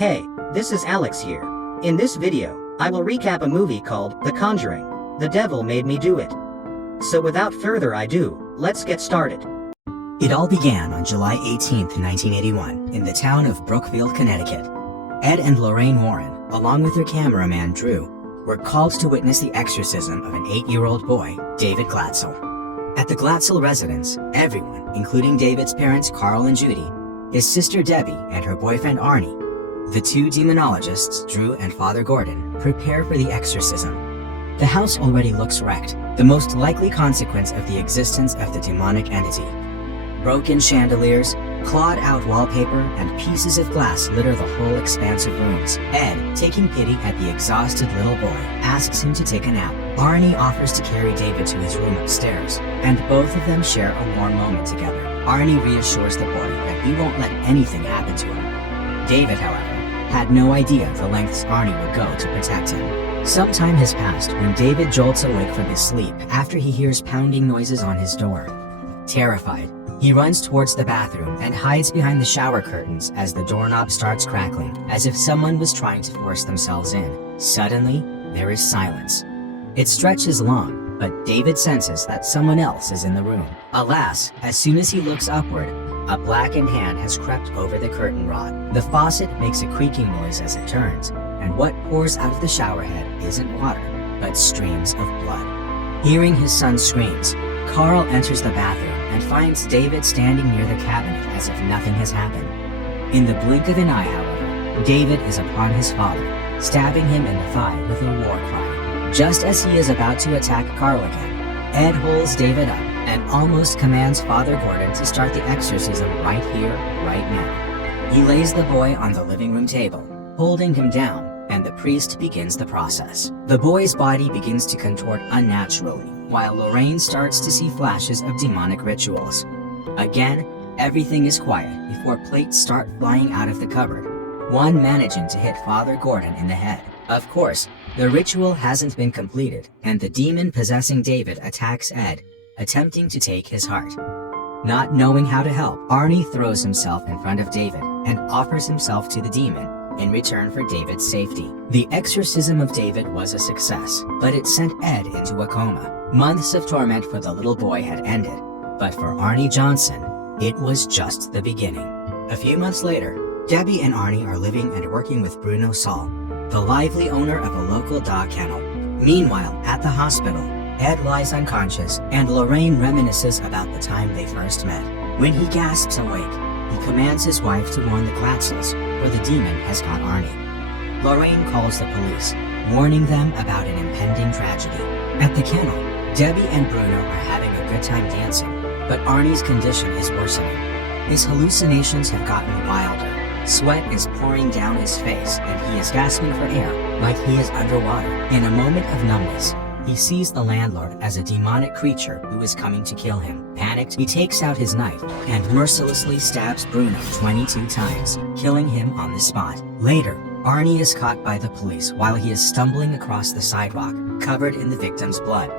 Hey, this is Alex here. In this video, I will recap a movie called The Conjuring. The Devil Made Me Do It. So without further ado, let's get started. It all began on July 18th, 1981, in the town of Brookfield, Connecticut. Ed and Lorraine Warren, along with their cameraman Drew, were called to witness the exorcism of an 8-year-old boy, David Glatzel. At the Glatzel residence, everyone, including David's parents Carl and Judy, his sister Debbie, and her boyfriend Arnie, the two demonologists, Drew and Father Gordon, prepare for the exorcism. The house already looks wrecked, the most likely consequence of the existence of the demonic entity. Broken chandeliers, clawed-out wallpaper, and pieces of glass litter the whole expanse of rooms. Ed, taking pity at the exhausted little boy, asks him to take a nap. Arnie offers to carry David to his room upstairs, and both of them share a warm moment together. Arnie reassures the boy that he won't let anything happen to him. David, however, had no idea the lengths Arnie would go to protect him. Some time has passed when David jolts awake from his sleep after he hears pounding noises on his door. Terrified, he runs towards the bathroom and hides behind the shower curtains as the doorknob starts crackling, as if someone was trying to force themselves in. Suddenly, there is silence. It stretches long, but David senses that someone else is in the room. Alas, as soon as he looks upward, a blackened hand has crept over the curtain rod. The faucet makes a creaking noise as it turns, and what pours out of the shower head isn't water, but streams of blood. Hearing his son's screams, Carl enters the bathroom and finds David standing near the cabinet as if nothing has happened. In the blink of an eye, however, David is upon his father, stabbing him in the thigh with a war cry. Just as he is about to attack Carl again, Ed holds David up and almost commands Father Gordon to start the exorcism right here, right now. He lays the boy on the living room table, holding him down, and the priest begins the process. The boy's body begins to contort unnaturally, while Lorraine starts to see flashes of demonic rituals. Again, everything is quiet before plates start flying out of the cupboard, one managing to hit Father Gordon in the head. Of course, the ritual hasn't been completed, and the demon possessing David attacks Ed, attempting to take his heart. Not knowing how to help, Arnie throws himself in front of David and offers himself to the demon in return for David's safety. The exorcism of David was a success, but it sent Ed into a coma. Months of torment for the little boy had ended, but for Arnie Johnson, it was just the beginning. A few months later, Debbie and Arnie are living and working with Bruno Saul, the lively owner of a local dog kennel. Meanwhile, at the hospital, Ed lies unconscious, and Lorraine reminisces about the time they first met. When he gasps awake, he commands his wife to warn the Glatzels, where the demon has got Arnie. Lorraine calls the police, warning them about an impending tragedy. At the kennel, Debbie and Bruno are having a good time dancing, but Arnie's condition is worsening. His hallucinations have gotten wilder. Sweat is pouring down his face, and he is gasping for air like he is underwater. In a moment of numbness, he sees the landlord as a demonic creature who is coming to kill him. Panicked, he takes out his knife and mercilessly stabs Bruno 22 times, killing him on the spot. Later, Arnie is caught by the police while he is stumbling across the sidewalk, covered in the victim's blood.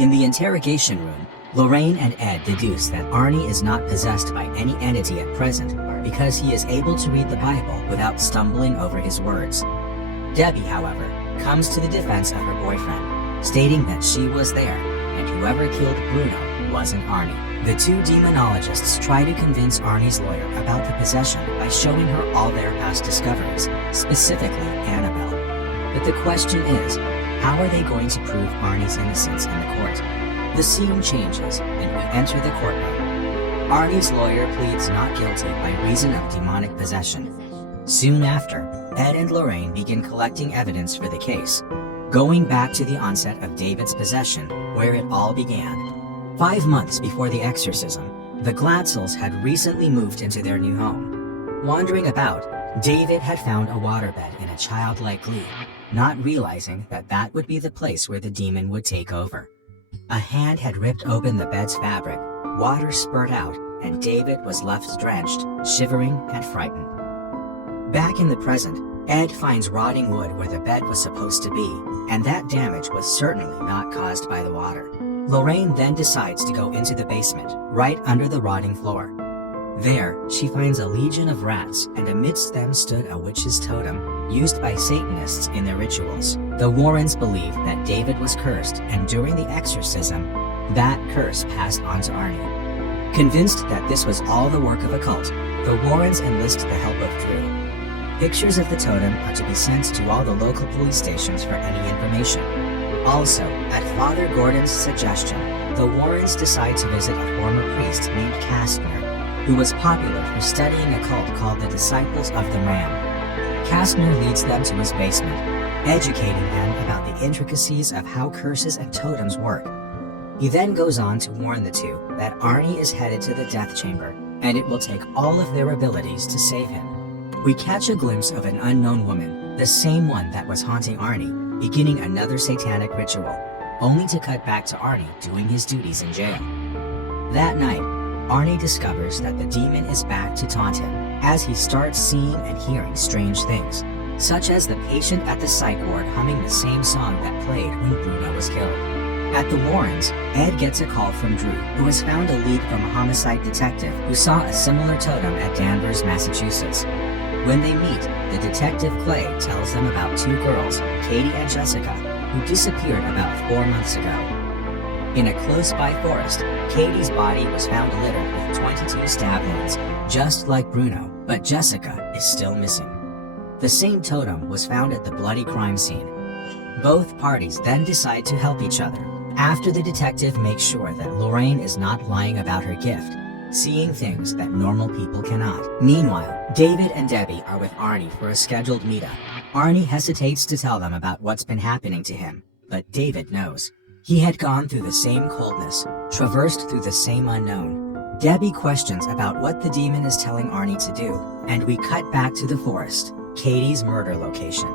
In the interrogation room, Lorraine and Ed deduce that Arnie is not possessed by any entity at present because he is able to read the Bible without stumbling over his words. Debbie, however, comes to the defense of her boyfriend, stating that she was there, and whoever killed Bruno wasn't Arnie. The two demonologists try to convince Arnie's lawyer about the possession by showing her all their past discoveries, specifically Annabelle. But the question is, how are they going to prove Arnie's innocence in the court? The scene changes, and we enter the courtroom. Arnie's lawyer pleads not guilty by reason of demonic possession. Soon after, Ed and Lorraine begin collecting evidence for the case, going back to the onset of David's possession, where it all began. 5 months before the exorcism, the Glatzels had recently moved into their new home. Wandering about, David had found a waterbed in a childlike glee, not realizing that that would be the place where the demon would take over. A hand had ripped open the bed's fabric, water spurted out, and David was left drenched, shivering and frightened. Back in the present, Ed finds rotting wood where the bed was supposed to be, and that damage was certainly not caused by the water. Lorraine then decides to go into the basement, right under the rotting floor. There, she finds a legion of rats, and amidst them stood a witch's totem, used by Satanists in their rituals. The Warrens believe that David was cursed, and during the exorcism, that curse passed on to Arnie. Convinced that this was all the work of a cult, the Warrens enlist the help of Drew. Pictures of the totem are to be sent to all the local police stations for any information. Also, at Father Gordon's suggestion, the Warrens decide to visit a former priest named Kastner, who was popular for studying a cult called the Disciples of the Ram. Kastner leads them to his basement, educating them about the intricacies of how curses and totems work. He then goes on to warn the two that Arnie is headed to the death chamber, and it will take all of their abilities to save him. We catch a glimpse of an unknown woman, the same one that was haunting Arnie, beginning another satanic ritual, only to cut back to Arnie doing his duties in jail. That night, Arnie discovers that the demon is back to taunt him, as he starts seeing and hearing strange things, such as the patient at the psych ward humming the same song that played when Bruno was killed. At the Warrens, Ed gets a call from Drew, who has found a lead from a homicide detective who saw a similar totem at Danvers, Massachusetts. When they meet, the detective Clay tells them about two girls, Katie and Jessica, who disappeared about 4 months ago. In a close-by forest, Katie's body was found littered with 22 stab wounds, just like Bruno, but Jessica is still missing. The same totem was found at the bloody crime scene. Both parties then decide to help each other, after the detective makes sure that Lorraine is not lying about her gift, seeing things that normal people cannot. Meanwhile, David and Debbie are with Arnie for a scheduled meetup. Arnie hesitates to tell them about what's been happening to him, but David knows. He had gone through the same coldness, traversed through the same unknown. Debbie questions about what the demon is telling Arnie to do, and we cut back to the forest, Katie's murder location.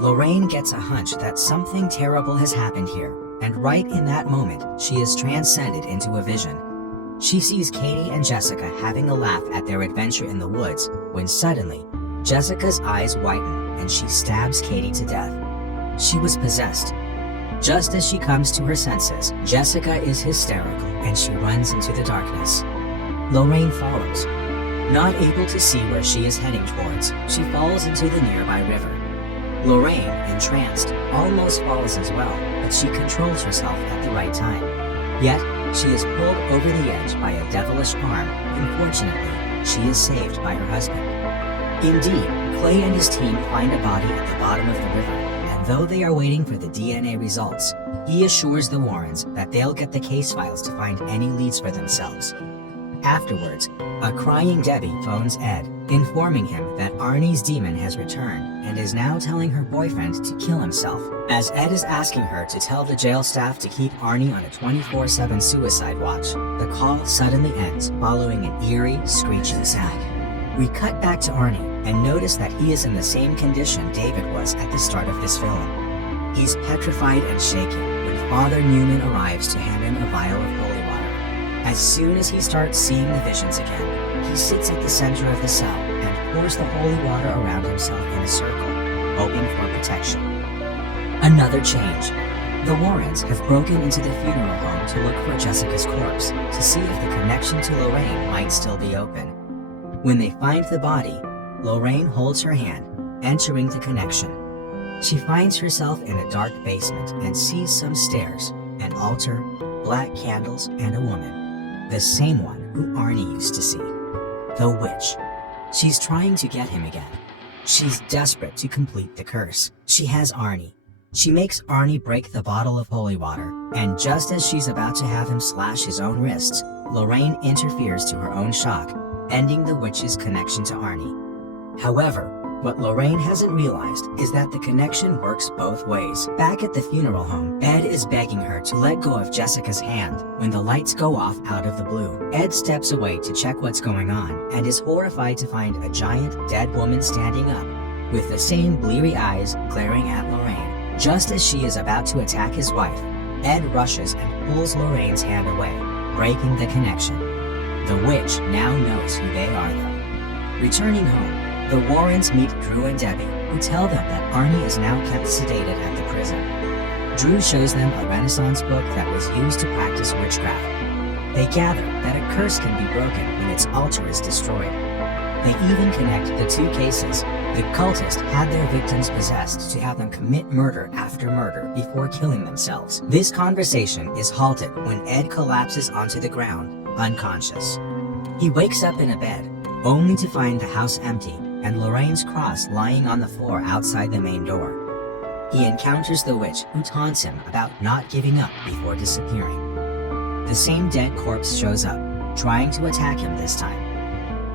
Lorraine gets a hunch that something terrible has happened here, and right in that moment, she is transcended into a vision. She sees Katie and Jessica having a laugh at their adventure in the woods, when suddenly, Jessica's eyes whiten and she stabs Katie to death. She was possessed. Just as she comes to her senses, Jessica is hysterical and she runs into the darkness. Lorraine follows. Not able to see where she is heading towards, she falls into the nearby river. Lorraine, entranced, almost falls as well, but she controls herself at the right time. Yet, she is pulled over the edge by a devilish arm. Unfortunately, she is saved by her husband. Indeed, Clay and his team find a body at the bottom of the river, and though they are waiting for the DNA results, he assures the Warrens that they'll get the case files to find any leads for themselves. Afterwards, a crying Debbie phones Ed, informing him that Arnie's demon has returned and is now telling her boyfriend to kill himself. As Ed is asking her to tell the jail staff to keep Arnie on a 24/7 suicide watch, the call suddenly ends following an eerie, screeching sound. We cut back to Arnie and notice that he is in the same condition David was at the start of this film. He's petrified and shaking when Father Newman arrives to hand him a vial of holy water. As soon as he starts seeing the visions again, he sits at the center of the cell and pours the holy water around himself in a circle, hoping for protection. Another change. The Warrens have broken into the funeral home to look for Jessica's corpse to see if the connection to Lorraine might still be open. When they find the body, Lorraine holds her hand, entering the connection. She finds herself in a dark basement and sees some stairs, an altar, black candles, and a woman. The same one who Arnie used to see. The witch. She's trying to get him again. She's desperate to complete the curse. She has Arnie. She makes Arnie break the bottle of holy water, and just as she's about to have him slash his own wrists, Lorraine interferes to her own shock, ending the witch's connection to Arnie. However, what Lorraine hasn't realized is that the connection works both ways. Back at the funeral home, Ed is begging her to let go of Jessica's hand when the lights go off out of the blue. Ed steps away to check what's going on and is horrified to find a giant dead woman standing up, with the same bleary eyes glaring at Lorraine. Just as she is about to attack his wife, Ed rushes and pulls Lorraine's hand away, breaking the connection. The witch now knows who they are though. Returning home, the Warrens meet Drew and Debbie, who tell them that Arnie is now kept sedated at the prison. Drew shows them a Renaissance book that was used to practice witchcraft. They gather that a curse can be broken when its altar is destroyed. They even connect the two cases. The cultist had their victims possessed to have them commit murder after murder before killing themselves. This conversation is halted when Ed collapses onto the ground, unconscious. He wakes up in a bed, only to find the house empty and Lorraine's cross lying on the floor outside the main door. He encounters the witch, who taunts him about not giving up before disappearing. The same dead corpse shows up, trying to attack him this time.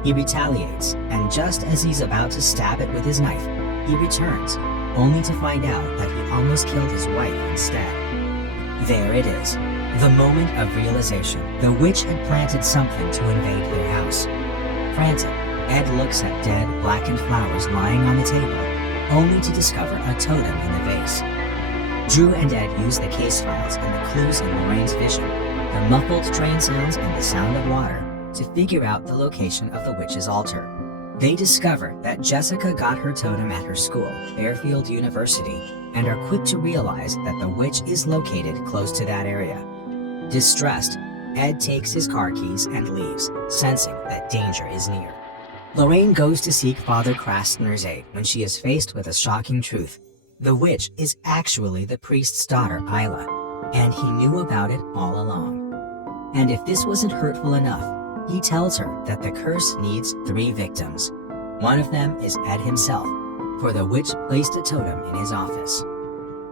He retaliates, and just as he's about to stab it with his knife, he returns, only to find out that he almost killed his wife instead. There it is, the moment of realization. The witch had planted something to invade their house. Frantic, Ed looks at dead, blackened flowers lying on the table, only to discover a totem in the vase. Drew and Ed use the case files and the clues in Lorraine's vision, the muffled train sounds and the sound of water, to figure out the location of the witch's altar. They discover that Jessica got her totem at her school, Fairfield University, and are quick to realize that the witch is located close to that area. Distressed, Ed takes his car keys and leaves, sensing that danger is near. Lorraine goes to seek Father Krastner's aid when she is faced with a shocking truth. The witch is actually the priest's daughter, Isla, and he knew about it all along. And if this wasn't hurtful enough, he tells her that the curse needs 3 victims. One of them is Ed himself, for the witch placed a totem in his office.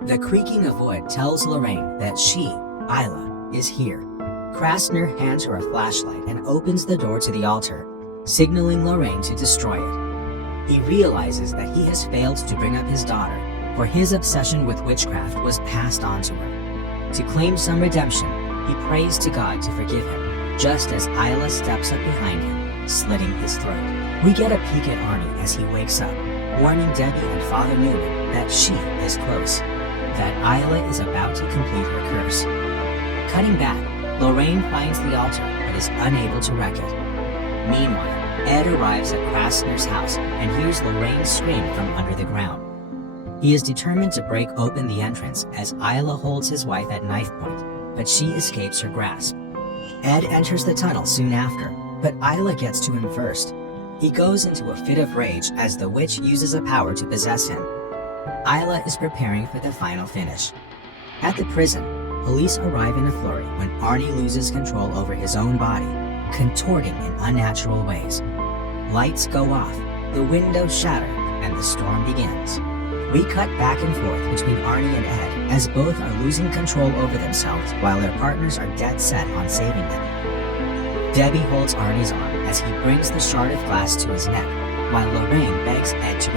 The creaking of wood tells Lorraine that she, Isla, is here. Krastner hands her a flashlight and opens the door to the altar, signaling Lorraine to destroy it. He realizes that he has failed to bring up his daughter, for his obsession with witchcraft was passed on to her. To claim some redemption, he prays to God to forgive him, just as Isla steps up behind him, slitting his throat. We get a peek at Arnie as he wakes up, warning Debbie and Father Newman that she is close, that Isla is about to complete her curse. Cutting back, Lorraine finds the altar but is unable to wreck it. Meanwhile, Ed arrives at Krastner's house and hears Lorraine scream from under the ground. He is determined to break open the entrance as Isla holds his wife at knife point, but she escapes her grasp. Ed enters the tunnel soon after, but Isla gets to him first. He goes into a fit of rage as the witch uses a power to possess him. Isla is preparing for the final finish. At the prison, police arrive in a flurry when Arnie loses control over his own body, contorting in unnatural ways. Lights go off, the windows shatter, and the storm begins. We cut back and forth between Arnie and Ed as both are losing control over themselves while their partners are dead set on saving them. Debbie holds Arnie's arm as he brings the shard of glass to his neck, while Lorraine begs Ed to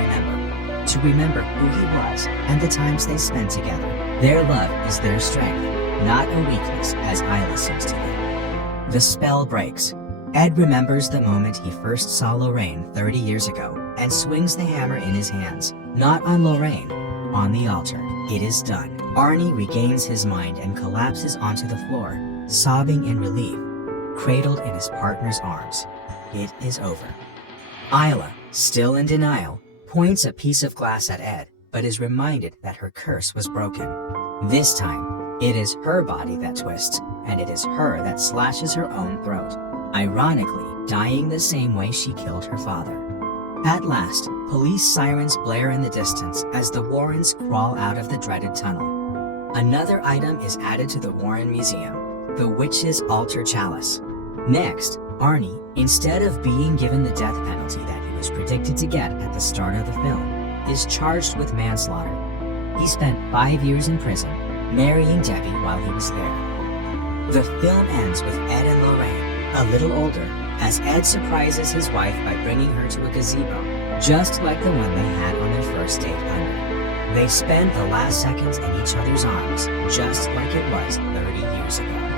remember who he was and the times they spent together. Their love is their strength, not a weakness as Isla seems to be. The spell breaks. Ed remembers the moment he first saw Lorraine 30 years ago and swings the hammer in his hands, not on Lorraine, on the altar. It is done. Arnie regains his mind and collapses onto the floor, sobbing in relief, cradled in his partner's arms. It is over. Isla, still in denial, points a piece of glass at Ed, but is reminded that her curse was broken. This time, it is her body that twists, and it is her that slashes her own throat, ironically dying the same way she killed her father. At last, police sirens blare in the distance as the Warrens crawl out of the dreaded tunnel. Another item is added to the Warren Museum, the witch's altar chalice. Next, Arnie, instead of being given the death penalty that he was predicted to get at the start of the film, is charged with manslaughter. He spent 5 years in prison, marrying Debbie while he was there. The film ends with Ed and Lorraine, a little older, as Ed surprises his wife by bringing her to a gazebo, just like the one they had on their first date under. They spend the last seconds in each other's arms, just like it was 30 years ago.